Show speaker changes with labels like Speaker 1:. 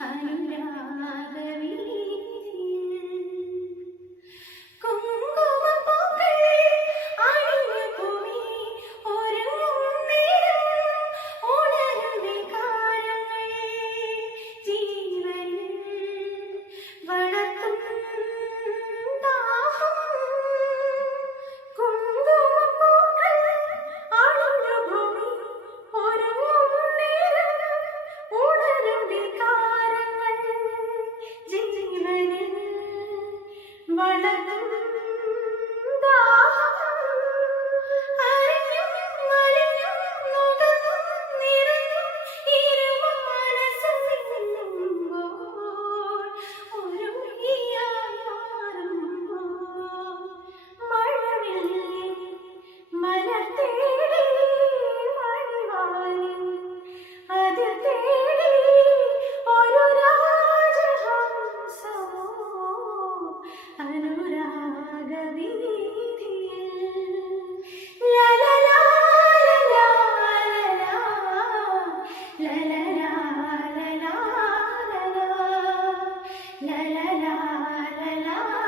Speaker 1: I. വളർത്തും la la la.